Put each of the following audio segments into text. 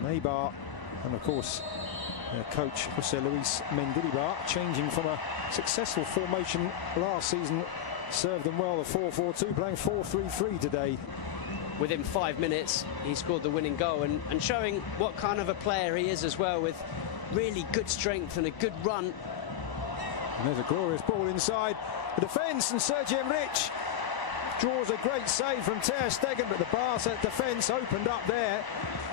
and Eibar, and of course their coach José Luis Mendilibar, changing from a successful formation last season, served them well, the 4-4-2, playing 4-3-3 today. Within 5 minutes he scored the winning goal, and showing what kind of a player he is as well, with really good strength and a good run. And there's a glorious ball inside the defence, and Sergio Enrich draws a great save from Ter Stegen, but the Barca defence opened up there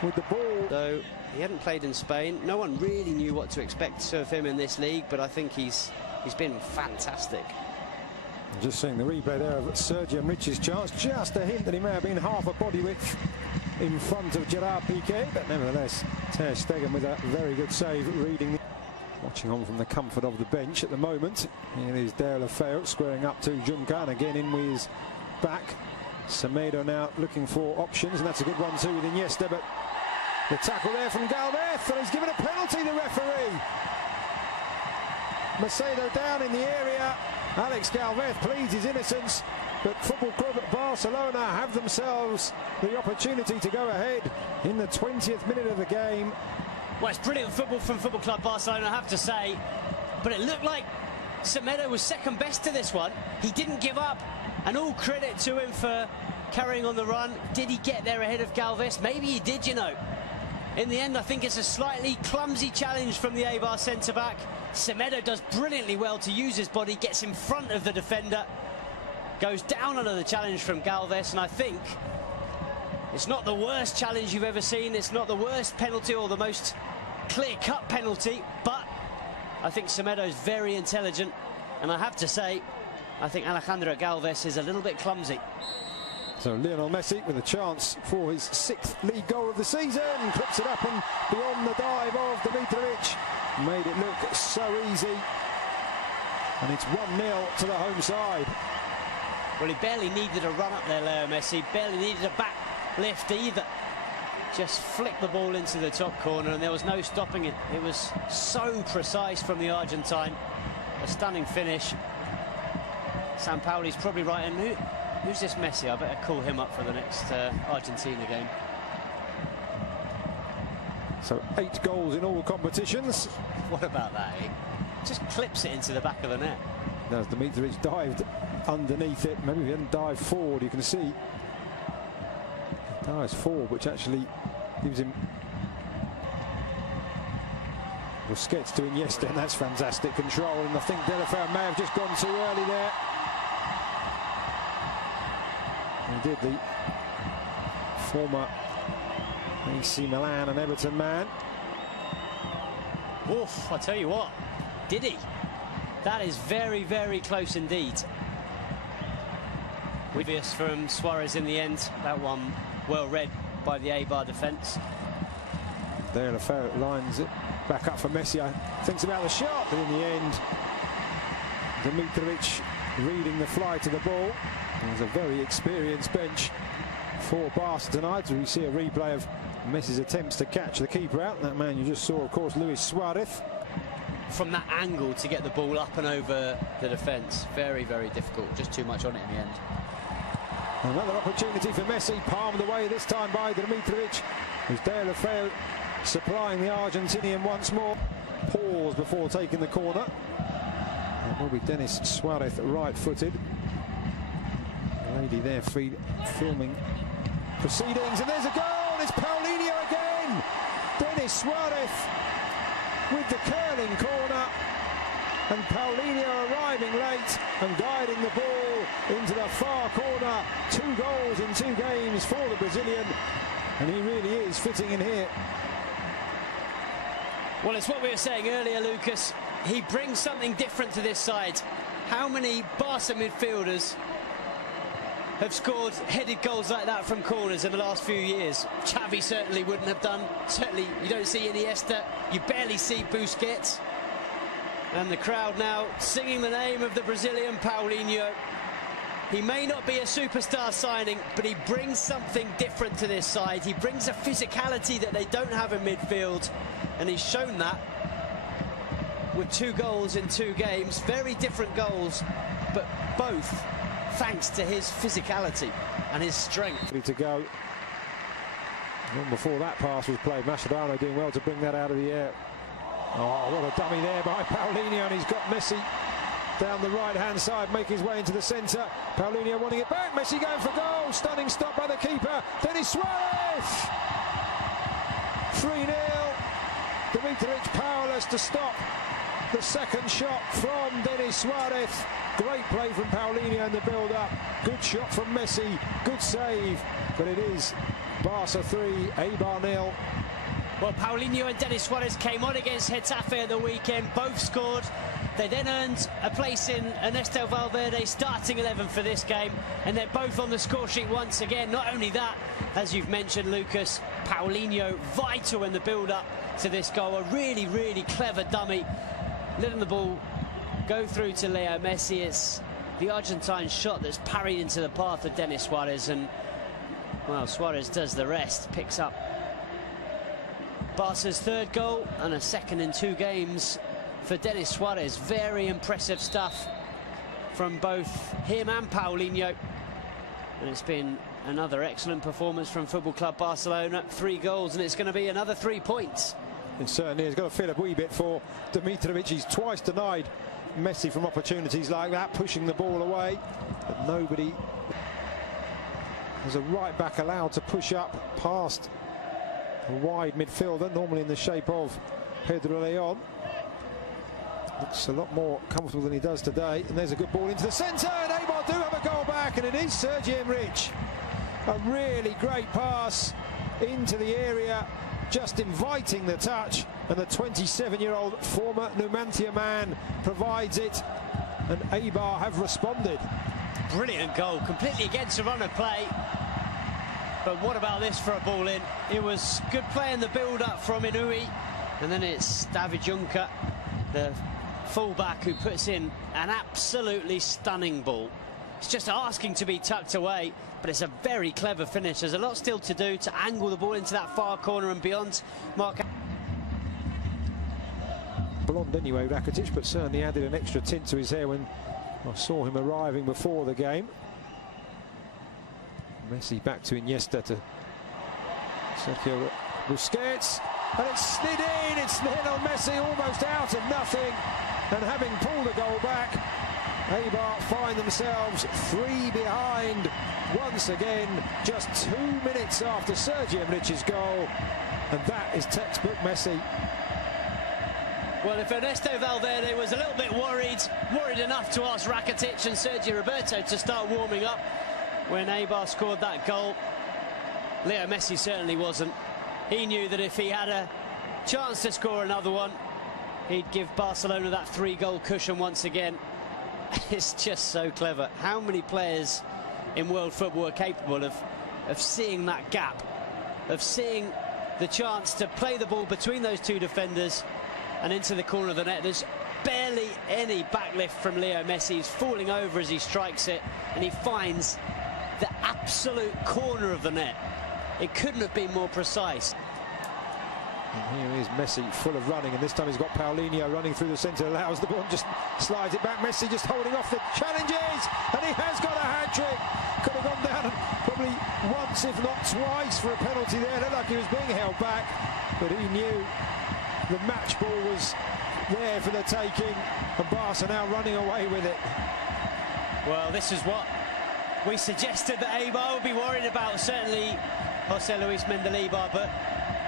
with the ball. Though he hadn't played in Spain, no one really knew what to expect of him in this league, but I think he's been fantastic. Just seeing the replay there of Sergio Enrich's chance, just a hint that he may have been half a body width in front of Gerard Piqué, but nevertheless Ter Stegen with a very good save, reading. Watching on from the comfort of the bench at the moment. Here is De La Feu squaring up to Juncan, again in with his back. Semedo now looking for options, and that's a good one too with Iniesta, but the tackle there from Galvez, and he's given a penalty, the referee. Macedo down in the area. Alex Galvez pleads his innocence, but Football Club Barcelona have themselves the opportunity to go ahead in the 20th minute of the game. Well, it's brilliant football from Football Club Barcelona, I have to say. But it looked like Semedo was second best to this one. He didn't give up, and all credit to him for carrying on the run. Did he get there ahead of Galvez? Maybe he did, you know. In the end, I think it's a slightly clumsy challenge from the Eibar centre-back. Semedo does brilliantly well to use his body, gets in front of the defender, goes down under the challenge from Galvez, and I think it's not the worst challenge you've ever seen. It's not the worst penalty or the most clear-cut penalty, but I think Semedo's very intelligent, and I have to say, I think Alejandro Galvez is a little bit clumsy. So Lionel Messi with a chance for his 6th league goal of the season, clips it up and beyond the dive of Dimitrovic, made it look so easy, and it's 1-0 to the home side. Well, he barely needed a run up there, Leo Messi, barely needed a back lift either. Just flicked the ball into the top corner, and there was no stopping it. It was so precise from the Argentine. A stunning finish. Sampaoli's probably right, and who's this Messi? I better call him up for the next Argentina game. So 8 goals in all competitions. What about that, eh? Just clips it into the back of the net. As Dimitrovic dived underneath it, maybe if he hadn't dived forward, you can see dives forward, which actually gives him Busquets to Iniesta, and that's fantastic control, and I think De La Feu may have just gone too early there. He did, the former AC Milan and Everton man. Oof, I tell you what, did he? That is very, very close indeed. Obvious from Suarez in the end, that one well read by the Eibar defence. De La Feu lines it back up for Messi, thinks about the shot, but in the end Dimitrovic reading the fly to the ball. There's a very experienced bench for Barca tonight. We see a replay of Messi's attempts to catch the keeper out. That man you just saw, of course, Luis Suarez. From that angle to get the ball up and over the defence, very, very difficult. Just too much on it in the end. Another opportunity for Messi, palmed away this time by Dimitrovic. With De La Feu supplying the Argentinian once more. Pause before taking the corner. It will be Denis Suarez right-footed. The lady there filming proceedings, and there's a goal. It's Paulinho again. Denis Suarez with the curling corner, and Paulinho arriving late and guiding the ball into the far corner. 2 goals in 2 games for the Brazilian, and he really is fitting in here. Well, it's what we were saying earlier, Lucas. He brings something different to this side. How many Barca midfielders have scored headed goals like that from corners in the last few years? Xavi certainly wouldn't have done. Certainly you don't see Iniesta, you barely see Busquets. And the crowd now singing the name of the Brazilian Paulinho. He may not be a superstar signing, but he brings something different to this side. He brings a physicality that they don't have in midfield, and he's shown that with 2 goals in 2 games. Very different goals, but both thanks to his physicality and his strength. Ready to go. Long before that pass was played, Mascherano doing well to bring that out of the air. Oh, what a dummy there by Paulinho, and he's got Messi down the right-hand side, making his way into the centre. Paulinho wanting it back, Messi going for goal. Stunning stop by the keeper, Denis Suarez! 3-0. Dimitrovic powerless to stop the second shot from Denis Suarez. Great play from Paulinho in the build-up. Good shot from Messi, good save. But it is Barca 3, Eibar 0. Well, Paulinho and Denis Suarez came on against Getafe at the weekend, both scored. They then earned a place in Ernesto Valverde's starting 11 for this game, and they're both on the score sheet once again. Not only that, as you've mentioned, Lucas, Paulinho vital in the build-up to this goal. A really, really clever dummy, letting the ball go through to Leo Messi. It's the Argentine shot that's parried into the path of Denis Suarez, and, well, Suarez does the rest, picks up Barca's third goal and a second in 2 games for Denis Suarez. Very impressive stuff from both him and Paulinho. And it's been another excellent performance from Football Club Barcelona. 3 goals, and it's going to be another 3 points. It certainly has got to feel a wee bit for Dimitrovic. He's twice denied Messi from opportunities like that, pushing the ball away. But nobody. There's a right back allowed to push up past a wide midfielder, normally in the shape of Pedro Leon. Looks a lot more comfortable than he does today. And there's a good ball into the centre, and Eibar do have a goal back, and it is Sergi Enrich. A really great pass into the area, just inviting the touch, and the 27-year-old former Numancia man provides it, and Eibar have responded. Brilliant goal, completely against the run of play. But what about this for a ball in? It was good play in the build-up from Inui, and then it's David Juncker, the fullback, who puts in an absolutely stunning ball. It's just asking to be tucked away, but it's a very clever finish. There's a lot still to do to angle the ball into that far corner and beyond. Mark. Blonde anyway, Rakitic, but certainly added an extra tint to his hair when I saw him arriving before the game. Messi back to Iniesta, to Sergio Busquets, and it's slid in. It's Lionel Messi almost out of nothing, and having pulled the goal back, Eibar find themselves 3 behind once again, just 2 minutes after Sergi Enrich's goal, and that is textbook Messi. Well, if Ernesto Valverde was a little bit worried enough to ask Rakitic and Sergio Roberto to start warming up when Eibar scored that goal, Leo Messi certainly wasn't. He knew that if he had a chance to score another one, he'd give Barcelona that 3-goal cushion once again. It's just so clever. How many players in world football are capable of seeing that gap, of seeing the chance to play the ball between those 2 defenders and into the corner of the net? There's barely any backlift from Leo Messi. He's falling over as he strikes it, and he finds the absolute corner of the net. It couldn't have been more precise. And here is Messi, full of running, and this time he's got Paulinho running through the centre, allows the ball, just slides it back. Messi just holding off the challenges, and he has got a hat-trick. Could have gone down probably once, if not twice, for a penalty there. Looked like he was being held back, but he knew the match ball was there for the taking, and Barca now running away with it. Well, this is what we suggested that Eibar would be worried about, certainly Jose Luis Mendilibar, but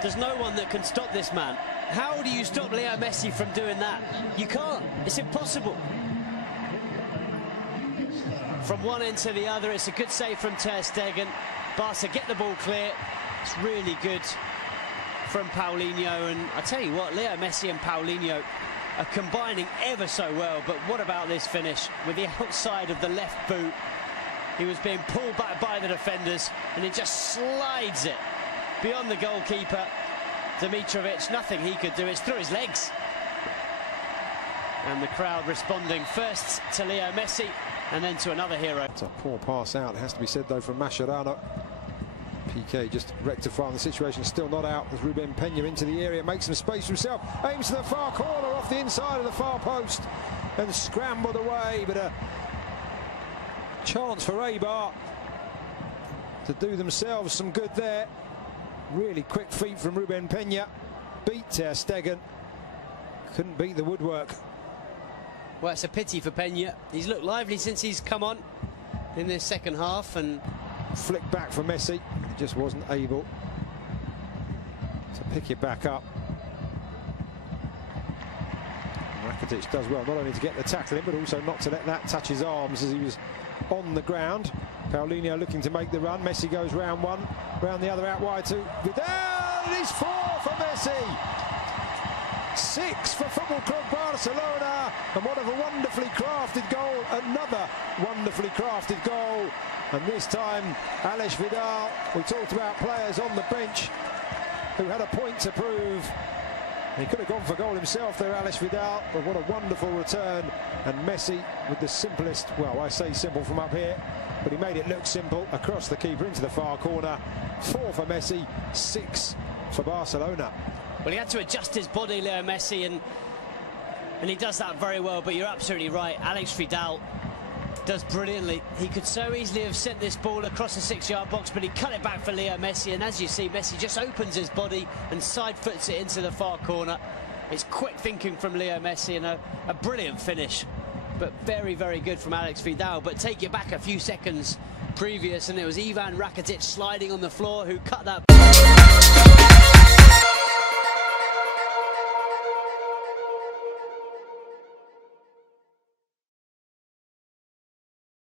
there's no one that can stop this man. How do you stop Leo Messi from doing that? You can't. It's impossible. From one end to the other, it's a good save from Ter Stegen. Barca get the ball clear. It's really good from Paulinho, and I tell you what, Leo Messi and Paulinho are combining ever so well. But what about this finish with the outside of the left boot? He was being pulled back by the defenders, and he just slides it beyond the goalkeeper. Dimitrovic, nothing he could do. It's through his legs. And the crowd responding first to Leo Messi and then to another hero. It's a poor pass out, it has to be said, though, from Mascherano. Piqué just rectifying the situation, still not out as Ruben Peña into the area, makes some space for himself, aims to the far corner off the inside of the far post and scrambled away, but a chance for Eibar to do themselves some good there. Really quick feet from Ruben Peña. Beat Ter Stegen. Couldn't beat the woodwork. Well, it's a pity for Peña. He's looked lively since he's come on in this second half, and flick back for Messi. He just wasn't able to pick it back up. Rakitic does well not only to get the tackle in, but also not to let that touch his arms as he was on the ground. Paulinho looking to make the run. Messi goes round one, round the other, out wide to Vidal. It is 4 for Messi. 6 for Football Club Barcelona, and what a wonderfully crafted goal. Another wonderfully crafted goal, and this time Alex Vidal. We talked about players on the bench who had a point to prove. He could have gone for goal himself there, Alex Vidal, but what a wonderful return. And Messi with the simplest, well, I say simple from up here, but he made it look simple across the keeper into the far corner. 4 for Messi, 6 for Barcelona. Well, he had to adjust his body, Leo Messi, and he does that very well. But you're absolutely right, Alex Vidal does brilliantly. He could so easily have sent this ball across the 6-yard box, but he cut it back for Leo Messi, and as you see, Messi just opens his body and side foots it into the far corner. It's quick thinking from Leo Messi, and a brilliant finish, but very, very good from Alex Vidal. But take you back a few seconds previous, and it was Ivan Rakitic sliding on the floor who cut that